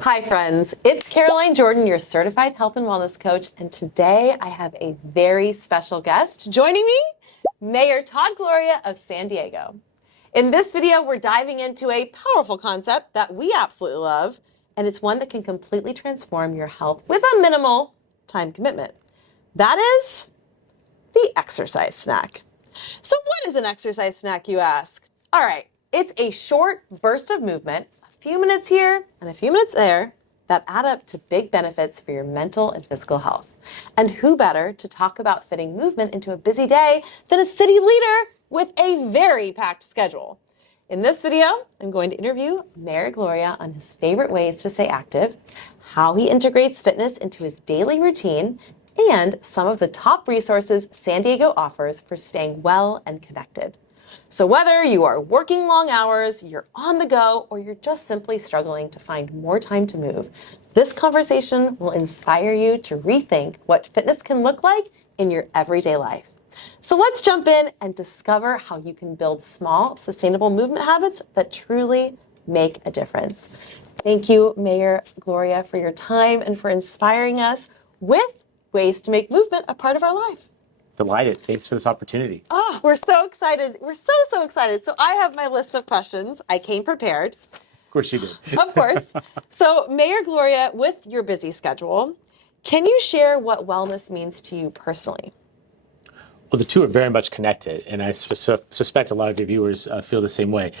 Hi, friends. It's Caroline Jordan, your certified health and wellness coach, and today I have a very special guest joining me, Mayor Todd Gloria of San Diego. In this video, we're diving into a powerful concept that we absolutely love, and it's one that can completely transform your health with a minimal time commitment. That is the exercise snack. So what is an exercise snack, you ask? All right, it's a short burst of movement, a few minutes here and a few minutes there, that add up to big benefits for your mental and physical health. And who better to talk about fitting movement into a busy day than a city leader with a very packed schedule? In this video, I'm going to interview Mayor Gloria on his favorite ways to stay active, how he integrates fitness into his daily routine, and some of the top resources San Diego offers for staying well and connected. So whether you are working long hours, you're on the go, or you're just simply struggling to find more time to move, this conversation will inspire you to rethink what fitness can look like in your everyday life. So let's jump in and discover how you can build small, sustainable movement habits that truly make a difference. Thank you, Mayor Gloria, for your time and for inspiring us with ways to make movement a part of our life. Delighted. Thanks for this opportunity. Oh, we're so excited. We're so excited. So I have my list of questions. I came prepared. Of course you did. Of course. So Mayor Gloria, with your busy schedule, can you share what wellness means to you personally? Well, the two are very much connected, and I suspect a lot of your viewers feel the same way.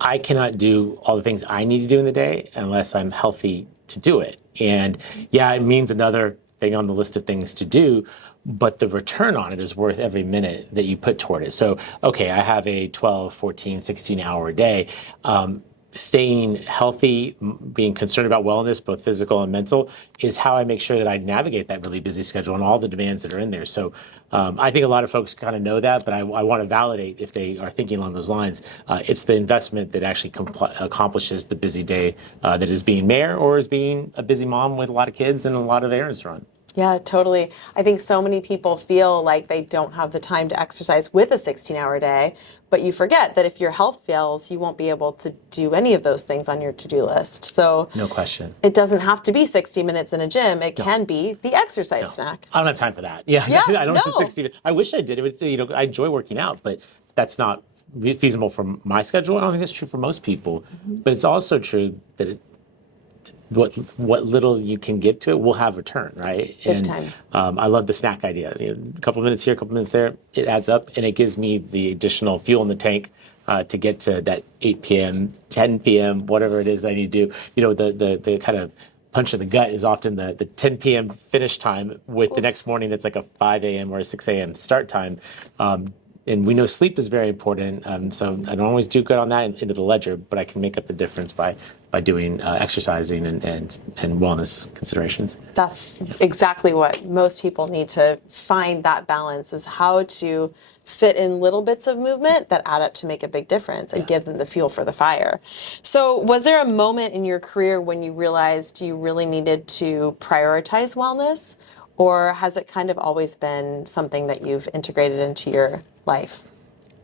I cannot do all the things I need to do in the day unless I'm healthy to do it. And yeah, it means another thing on the list of things to do, but the return on it is worth every minute that you put toward it. So, okay, I have a 12, 14, 16-hour day. Staying healthy, being concerned about wellness, both physical and mental, is how I make sure that I navigate that really busy schedule and all the demands that are in there. So I think a lot of folks kind of know that, but I want to validate if they are thinking along those lines. It's the investment that actually accomplishes the busy day that is being mayor or is being a busy mom with a lot of kids and a lot of errands to run. Yeah, totally. I think so many people feel like they don't have the time to exercise with a 16-hour day, but you forget that if your health fails, you won't be able to do any of those things on your to-do list. So no question. It doesn't have to be 60 minutes in a gym. It can be the exercise snack. I don't have time for that. Yeah, I don't have 60 minutes. I wish I did. It would, I enjoy working out, but that's not feasible for my schedule. I don't think that's true for most people, but it's also true that what little you can give to it will have return, right? Big time. I love the snack idea. A couple of minutes here, a couple of minutes there, it adds up, and it gives me the additional fuel in the tank to get to that 8 p.m., 10 p.m., whatever it is that I need to do. The kind of punch in the gut is often the 10 p.m. finish time with the next morning that's like a 5 a.m. or a 6 a.m. start time. And we know sleep is very important, so I don't always do good on that into the ledger, but I can make up the difference by doing exercising and wellness considerations. That's exactly what most people need to find, that balance, is how to fit in little bits of movement that add up to make a big difference and give them the fuel for the fire. So was there a moment in your career when you realized you really needed to prioritize wellness? Or has it kind of always been something that you've integrated into your life?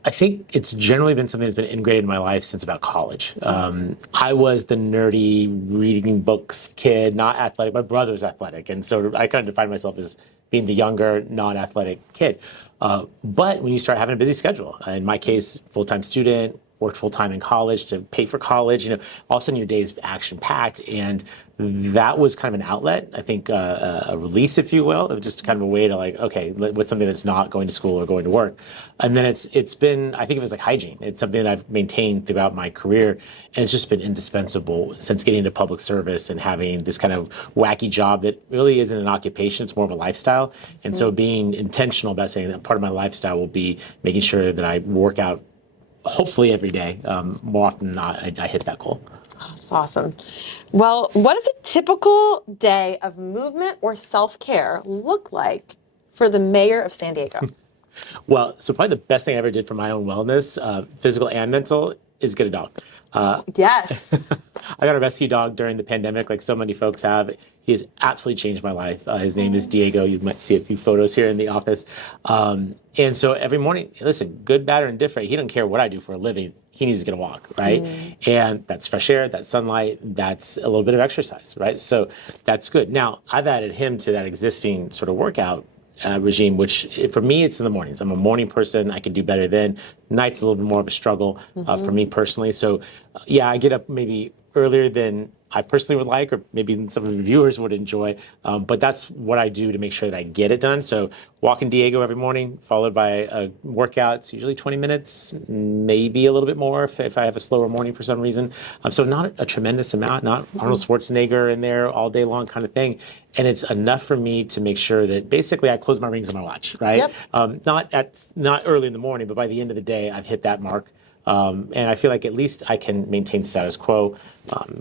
I think it's generally been something that's been integrated in my life since about college. I was the nerdy reading books kid, not athletic. My brother's athletic, and so I kind of define myself as being the younger, non-athletic kid. But when you start having a busy schedule, in my case, full-time student, worked full-time in college to pay for college, all of a sudden your day is action-packed, and that was kind of an outlet, I think, a release, if you will, of just kind of a way to okay, what's something that's not going to school or going to work. And then it's been, I think of it as like hygiene. It's something that I've maintained throughout my career, and it's just been indispensable since getting into public service and having this kind of wacky job that really isn't an occupation, it's more of a lifestyle. And so being intentional about saying that part of my lifestyle will be making sure that I work out hopefully every day. More often than not, I hit that goal. Oh, that's awesome. Well, what does a typical day of movement or self-care look like for the mayor of San Diego? Well, so probably the best thing I ever did for my own wellness, physical and mental, is get a dog. Yes. I got a rescue dog during the pandemic, like so many folks have. He has absolutely changed my life. His name is Diego. You might see a few photos here in the office. And so every morning, listen, good, bad, or indifferent, he doesn't care what I do for a living. He needs to get a walk, right? And that's fresh air, that's sunlight, that's a little bit of exercise, right? So that's good. Now, I've added him to that existing sort of workout regime, which for me, it's in the mornings. I'm a morning person. I can do better then. Night's a little bit more of a struggle for me personally. So yeah, I get up maybe earlier than I personally would like, or maybe some of the viewers would enjoy. But that's what I do to make sure that I get it done. So walking Diego every morning, followed by a workout. It's usually 20 minutes, maybe a little bit more if I have a slower morning for some reason. So not a tremendous amount, not Arnold Schwarzenegger in there all day long kind of thing. And it's enough for me to make sure that basically I close my rings on my watch, right? Not early in the morning, but by the end of the day, I've hit that mark. And I feel like at least I can maintain status quo.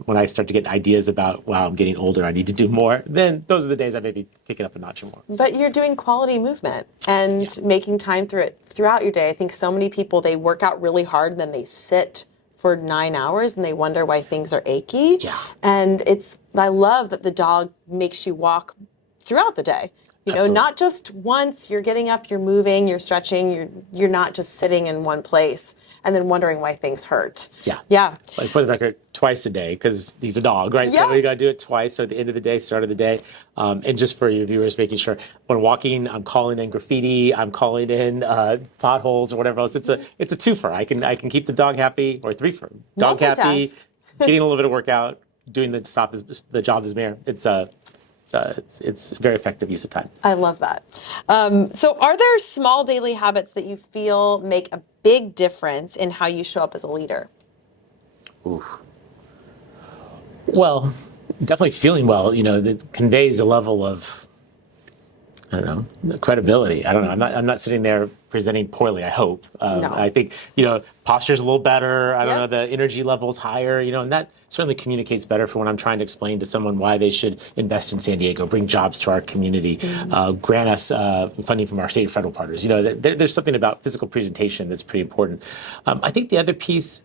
When I start to get ideas about, wow, I'm getting older, I need to do more, then those are the days I maybe kick it up a notch more. But you're doing quality movement and making time throughout your day. I think so many people, they work out really hard and then they sit for 9 hours and they wonder why things are achy. Yeah. And I love that the dog makes you walk throughout the day. You know, Absolutely. not just once. You're getting up, you're moving, you're stretching. You're not just sitting in one place and then wondering why things hurt. Yeah. Yeah. Like for the record, twice a day, because he's a dog, right? Yeah. So you got to do it twice. So at the end of the day, start of the day. And just for your viewers, making sure when walking, I'm calling in graffiti, I'm calling in potholes or whatever else. It's a twofer. I can keep the dog happy, or threefer. Dog happy, Multitask. getting a little bit of workout, doing the job as mayor. It's very effective use of time. I love that. So are there small daily habits that you feel make a big difference in how you show up as a leader? Ooh. Well, definitely feeling well, that conveys a level of, I don't know, credibility. I don't know. I'm not sitting there presenting poorly, I hope. No. I think, posture's a little better. I don't know, Yep. the energy level's higher, and that certainly communicates better for when I'm trying to explain to someone why they should invest in San Diego, bring jobs to our community, grant us funding from our state and federal partners. There's something about physical presentation that's pretty important. I think the other piece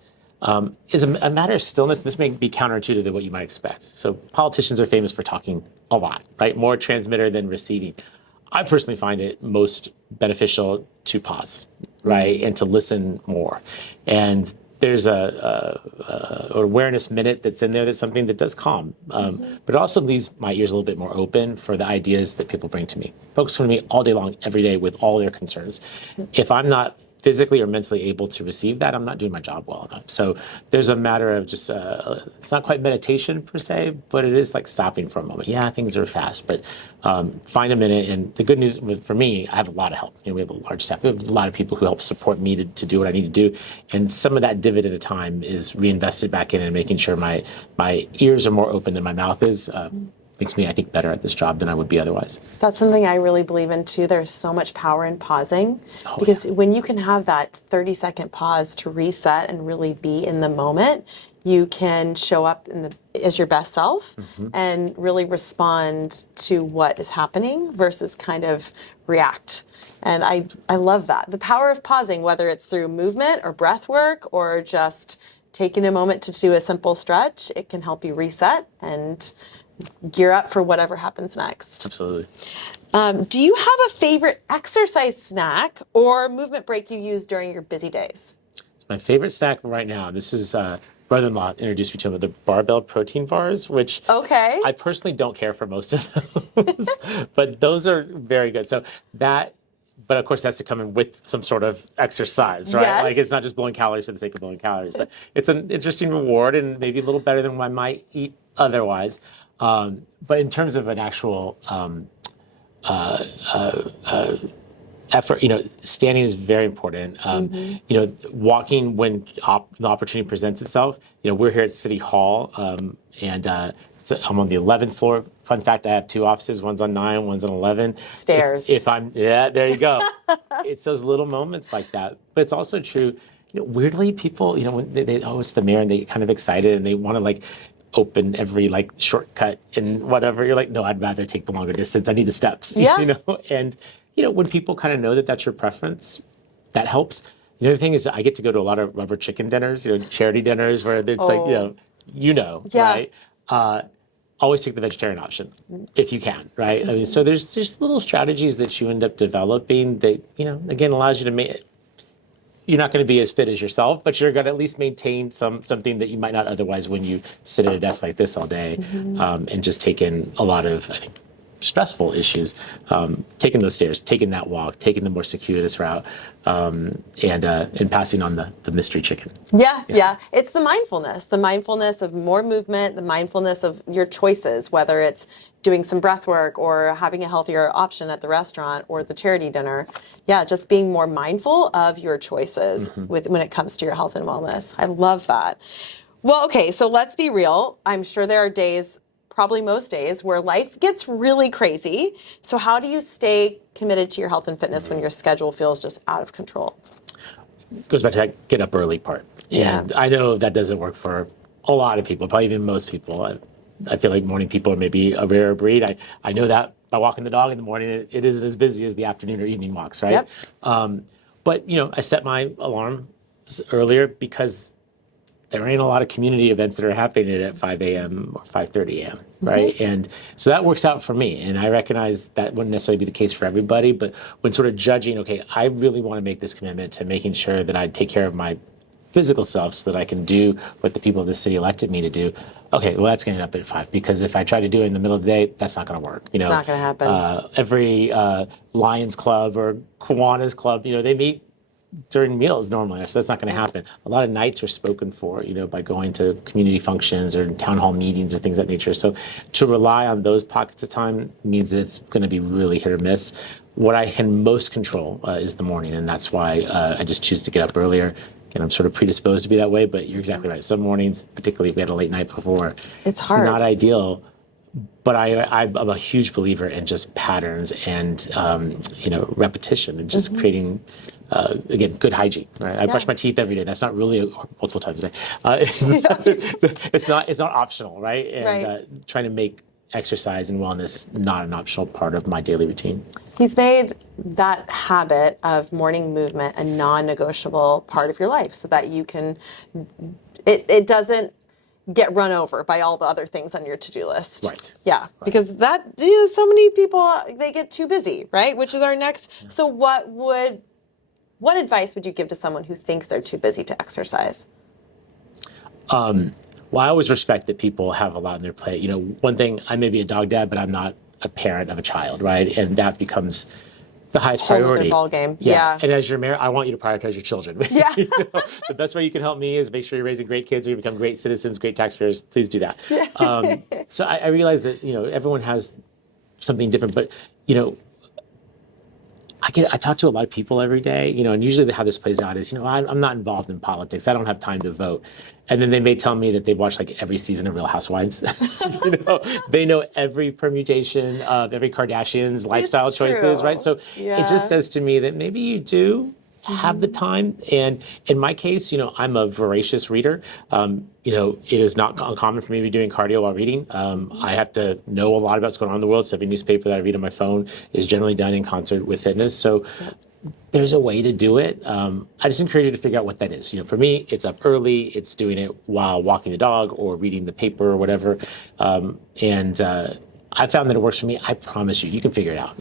is a matter of stillness. This may be counterintuitive to what you might expect. So politicians are famous for talking a lot, right? More transmitter than receiving. I personally find it most beneficial to pause, right, and to listen more. And there's a awareness minute that's in there that's something that does calm, but it also leaves my ears a little bit more open for the ideas that people bring to me. Folks come to me all day long, every day with all their concerns. If I'm not physically or mentally able to receive that, I'm not doing my job well enough. So there's a matter of just, it's not quite meditation per se, but it is like stopping for a moment. Yeah, things are fast, but find a minute. And the good news for me, I have a lot of help. We have a large staff. We have a lot of people who help support me to do what I need to do. And some of that divot at a time is reinvested back in and making sure my ears are more open than my mouth is. Makes me, I think, better at this job than I would be otherwise. That's something I really believe in too. There's so much power in pausing, because when you can have that 30-second pause to reset and really be in the moment, you can show up as your best self and really respond to what is happening versus kind of react. And I love that. The power of pausing, whether it's through movement or breath work or just taking a moment to do a simple stretch, it can help you reset and gear up for whatever happens next. Absolutely. Do you have a favorite exercise snack or movement break you use during your busy days? My favorite snack right now, this is brother-in-law introduced me to them, the barbell protein bars, which I personally don't care for most of those, but those are very good. So that, but of course, that's to come in with some sort of exercise, right? Yes. Like it's not just blowing calories for the sake of blowing calories, but it's an interesting reward and maybe a little better than what I might eat otherwise. But in terms of an actual effort, standing is very important. Walking when the opportunity presents itself. We're here at City Hall, and I'm on the 11th floor. Fun fact, I have two offices. One's on 9, one's on 11. Stairs. There you go. It's those little moments like that. But it's also true, weirdly, people, when it's the mayor and they get kind of excited and they want to open every shortcut and whatever. You're like, no, I'd rather take the longer distance. I need the steps. Yeah. And when people kind of know that that's your preference, that helps. The other thing is I get to go to a lot of rubber chicken dinners, charity dinners where it's Yeah. right? Always take the vegetarian option if you can, right? I mean, so there's just little strategies that you end up developing that, again, allows you to make. You're not going to be as fit as yourself, but you're going to at least maintain something that you might not otherwise when you sit at a desk like this all day, and just take in a lot of, I think, stressful issues. Taking those stairs, taking that walk, taking the more circuitous route, and passing on the mystery chicken. Yeah. It's the mindfulness of more movement, the mindfulness of your choices, whether it's doing some breath work or having a healthier option at the restaurant or the charity dinner. Yeah, just being more mindful of your choices when it comes to your health and wellness. I love that. Well, okay, so let's be real. I'm sure there are days, probably most days, where life gets really crazy. So how do you stay committed to your health and fitness when your schedule feels just out of control? It goes back to that get up early part. And I know that doesn't work for a lot of people, probably even most people. I feel like morning people are maybe a rare breed. I know that by walking the dog in the morning, it is as busy as the afternoon or evening walks, right? Yep. But, I set my alarm earlier because there ain't a lot of community events that are happening at 5 a.m. or 5:30 a.m., right? And so that works out for me. And I recognize that wouldn't necessarily be the case for everybody, but when sort of judging, okay, I really want to make this commitment to making sure that I take care of my physical self so that I can do what the people of the city elected me to do. Okay, well, that's going to end up at 5, because if I try to do it in the middle of the day, that's not going to work. It's not going to happen. Every Lions Club or Kiwanis Club, they meet during meals normally, so that's not going to happen. A lot of nights are spoken for, by going to community functions or town hall meetings or things of that nature. So to rely on those pockets of time means that it's going to be really hit or miss. What I can most control is the morning, and that's why I just choose to get up earlier. Again, I'm sort of predisposed to be that way, but you're exactly right. Some mornings, particularly if we had a late night before, it's hard. Not ideal. But I'm a huge believer in just patterns and repetition and just creating again good hygiene. Right? I brush my teeth every day. That's not really multiple times a day. It's not optional, right? And trying to make exercise and wellness not an optional part of my daily routine. He's made that habit of morning movement a non-negotiable part of your life, so that you can. It doesn't get run over by all the other things on your to-do list. Right. Yeah, because so many people, they get too busy, right? Which is our next. Yeah. So what advice would you give to someone who thinks they're too busy to exercise? Well, I always respect that people have a lot on their plate. One thing, I may be a dog dad, but I'm not a parent of a child, right? And that becomes the highest priority. Ball game. Yeah. And as your mayor, I want you to prioritize your children. Yeah. The best way you can help me is make sure you're raising great kids, or you become great citizens, great taxpayers. Please do that. Yeah. So I realize that everyone has something different, but I talk to a lot of people every day, and usually how this plays out is, I'm not involved in politics. I don't have time to vote. And then they may tell me that they've watched like every season of Real Housewives. They know every permutation of every Kardashian's lifestyle choices, right? So it just says to me that maybe you do have the time. And in my case, I'm a voracious reader. It is not uncommon for me to be doing cardio while reading. I have to know a lot about what's going on in the world. So every newspaper that I read on my phone is generally done in concert with fitness. So there's a way to do it. I just encourage you to figure out what that is. For me, it's up early. It's doing it while walking the dog or reading the paper or whatever. I found that it works for me. I promise you, you can figure it out.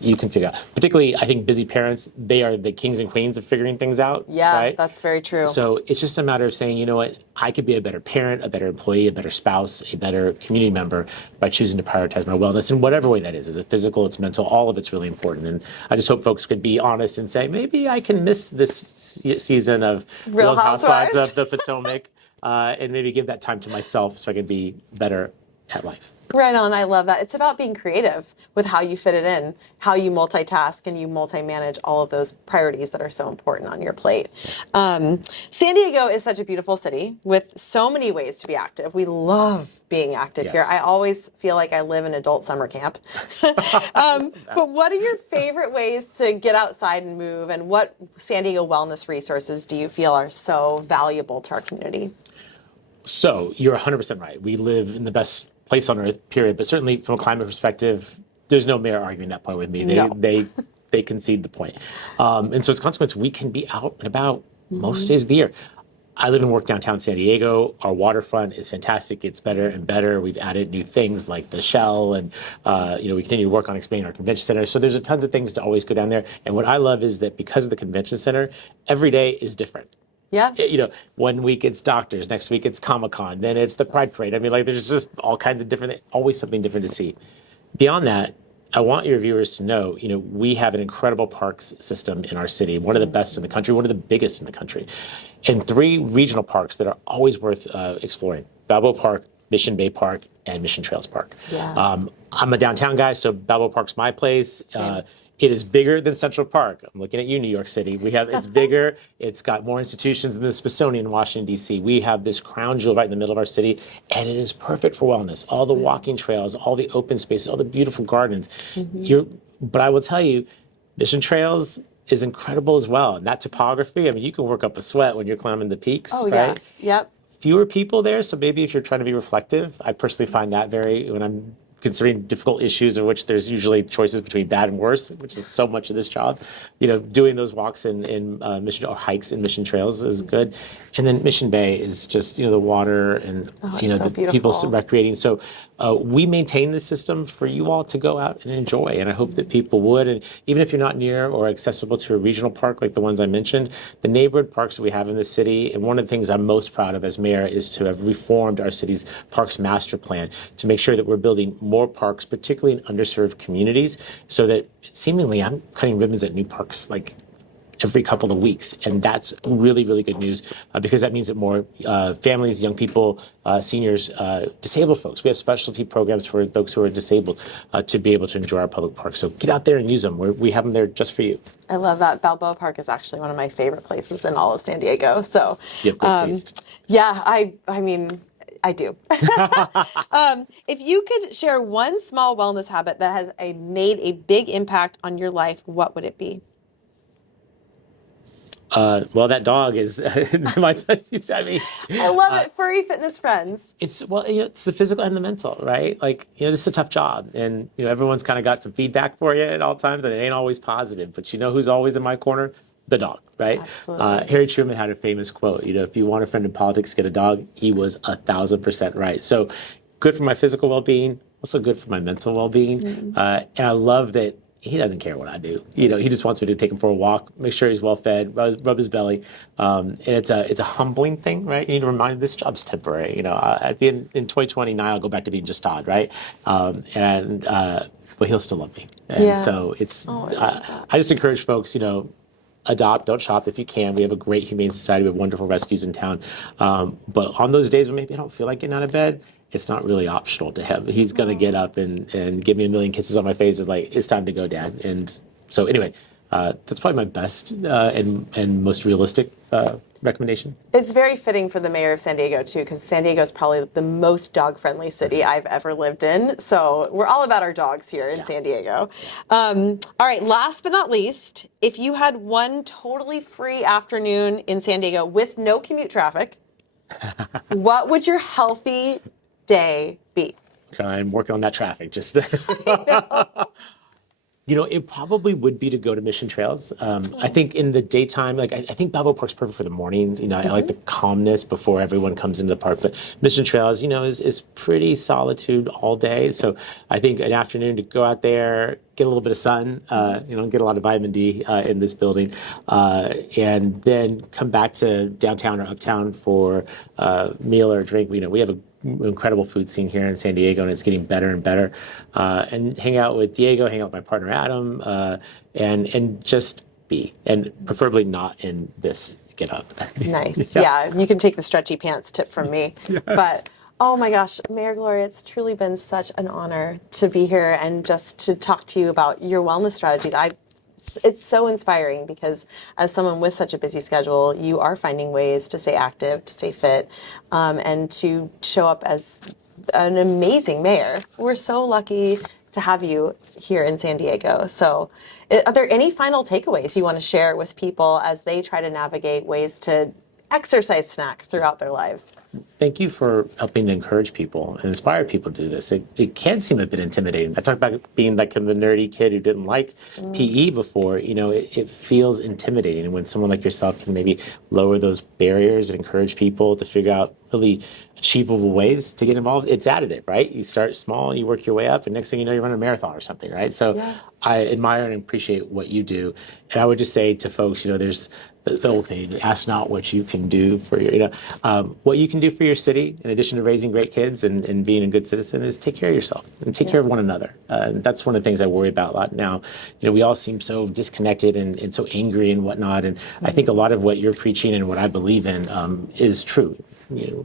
Particularly, I think busy parents, they are the kings and queens of figuring things out. Yeah, right? That's very true. So it's just a matter of saying, you know what, I could be a better parent, a better employee, a better spouse, a better community member by choosing to prioritize my wellness in whatever way that is. Is it physical, it's mental, all of it's really important. And I just hope folks could be honest and say, maybe I can miss this season of Real Housewives of the Potomac and maybe give that time to myself so I can be better at life. Right on. I love that. It's about being creative with how you fit it in, how you multitask and you multi-manage all of those priorities that are so important on your plate. San Diego is such a beautiful city with so many ways to be active. We love being active here. I always feel like I live in adult summer camp. But what are your favorite ways to get outside and move, and what San Diego wellness resources do you feel are so valuable to our community? So you're 100% right. We live in the best place on earth, period. But certainly from a climate perspective, there's no mayor arguing that point with me. They concede the point. And so as a consequence, we can be out and about most days of the year. I live and work downtown San Diego. Our waterfront is fantastic. It's better and better. We've added new things like the Shell, and we continue to work on expanding our convention center. So there's a tons of things to always go down there. And what I love is that because of the convention center, every day is different. Yeah. One week it's doctors, next week it's Comic-Con, then it's the Pride Parade. I mean, like, there's just all kinds of different, always something different to see. Beyond that, I want your viewers to know, we have an incredible parks system in our city, one of the best in the country, one of the biggest in the country, and 3 regional parks that are always worth exploring: Balboa Park, Mission Bay Park, and Mission Trails Park. Yeah. I'm a downtown guy, so Balboa Park's my place. It is bigger than Central Park. I'm looking at you, New York City. It's bigger. It's got more institutions than the Smithsonian in Washington, D.C. We have this crown jewel right in the middle of our city, and it is perfect for wellness. All the walking trails, all the open spaces, all the beautiful gardens. But I will tell you, Mission Trails is incredible as well. And that topography, I mean, you can work up a sweat when you're climbing the peaks, Oh, right? yeah. Yep. Fewer people there, so maybe if you're trying to be reflective, I personally find that when I'm considering difficult issues in which there's usually choices between bad and worse, which is so much of this job, doing those walks in Mission, or hikes in Mission Trails is good. And then Mission Bay is just, the water and, so the people recreating. So we maintain the system for you all to go out and enjoy. And I hope that people would. And even if you're not near or accessible to a regional park like the ones I mentioned, the neighborhood parks that we have in the city, and one of the things I'm most proud of as mayor is to have reformed our city's parks master plan to make sure that we're building more parks, particularly in underserved communities, so that seemingly I'm cutting ribbons at new parks like every couple of weeks. And that's really, really good news because that means that more families, young people, seniors, disabled folks, we have specialty programs for those who are disabled to be able to enjoy our public parks. So get out there and use them. We have them there just for you. I love that. Balboa Park is actually one of my favorite places in all of San Diego. So You have good taste. yeah, I mean, I do. If you could share one small wellness habit that has made a big impact on your life, what would it be? Well, that dog is. I mean, I love it. Furry fitness friends. it's the physical and the mental, right? Like, this is a tough job, and everyone's kind of got some feedback for you at all times, and it ain't always positive. But who's always in my corner? The dog, right? Absolutely. Harry Truman had a famous quote. If you want a friend in politics, get a dog. He was 1,000% right. So, good for my physical well-being, also good for my mental well-being, and I love that. He doesn't care what I do. He just wants me to take him for a walk, make sure he's well fed, rub his belly, and it's a humbling thing, right? You need to remind him this job's temporary. At the end in 2029, I'll go back to being just Todd, right? But he'll still love me, and so it's. I just encourage folks, adopt, don't shop if you can. We have a great humane society. We have wonderful rescues in town. But on those days when maybe I don't feel like getting out of bed, it's not really optional to him. He's going to get up and give me a million kisses on my face. It's like, it's time to go, Dad. And so anyway, that's probably my best and most realistic recommendation. It's very fitting for the mayor of San Diego, too, because San Diego is probably the most dog-friendly city I've ever lived in. So we're all about our dogs here in San Diego. All right, last but not least, if you had one totally free afternoon in San Diego with no commute traffic, what would your healthy day be? I'm working on that traffic. Just it probably would be to go to Mission Trails. I think in the daytime, I think Balboa Park's perfect for the mornings. I like the calmness before everyone comes into the park. But Mission Trails, is pretty solitude all day. So I think an afternoon to go out there, get a little bit of sun, get a lot of vitamin D in this building, and then come back to downtown or uptown for a meal or a drink. We have a incredible food scene here in San Diego, and it's getting better and better. And hang out with Diego, hang out with my partner Adam, and just be, and preferably not in this get up. Nice. Yeah, you can take the stretchy pants tip from me. Yes. But oh my gosh, Mayor Gloria, it's truly been such an honor to be here and just to talk to you about your wellness strategies. It's so inspiring because as someone with such a busy schedule, you are finding ways to stay active, to stay fit, and to show up as an amazing mayor. We're so lucky to have you here in San Diego. So are there any final takeaways you want to share with people as they try to navigate ways to exercise snack throughout their lives? thank you for helping to encourage people and inspire people to do this. It can seem a bit intimidating. I talked about being like the nerdy kid who didn't like PE before. It feels intimidating. And when someone like yourself can maybe lower those barriers and encourage people to figure out really achievable ways to get involved, it's additive, right? You start small, you work your way up, and next thing you know, you run a marathon or something, right? So Yeah. I admire and appreciate what you do. And I would just say to folks, there's the old thing, ask not what you can do for what you can do for your city, in addition to raising great kids and being a good citizen, is take care of yourself and take care of one another. That's one of the things I worry about a lot now. We all seem so disconnected and so angry and whatnot. And I think a lot of what you're preaching and what I believe in is true.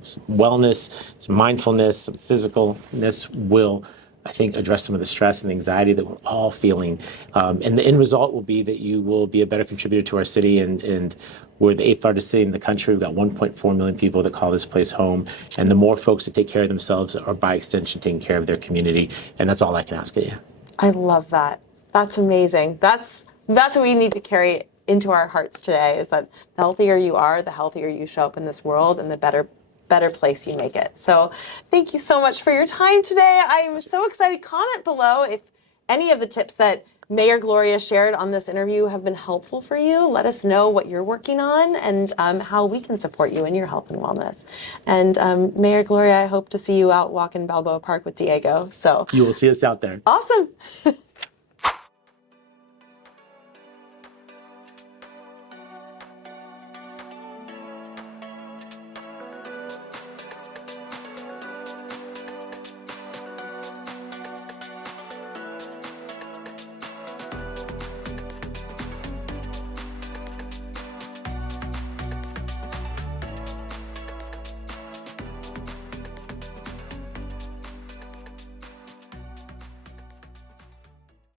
Some wellness, some mindfulness, some physicalness will, I think, address some of the stress and the anxiety that we're all feeling. And the end result will be that you will be a better contributor to our city. And we're the 8th largest city in the country. We've got 1.4 million people that call this place home. And the more folks that take care of themselves are, by extension, taking care of their community. And that's all I can ask of you. I love that. That's amazing. That's what we need to carry into our hearts today, is that the healthier you are, the healthier you show up in this world, and the better place you make it. So thank you so much for your time today. I'm so excited. Comment below if any of the tips that Mayor Gloria shared on this interview have been helpful for you. Let us know what you're working on and how we can support you in your health and wellness. And Mayor Gloria, I hope to see you out walking Balboa Park with Diego. So You will see us out there. awesome.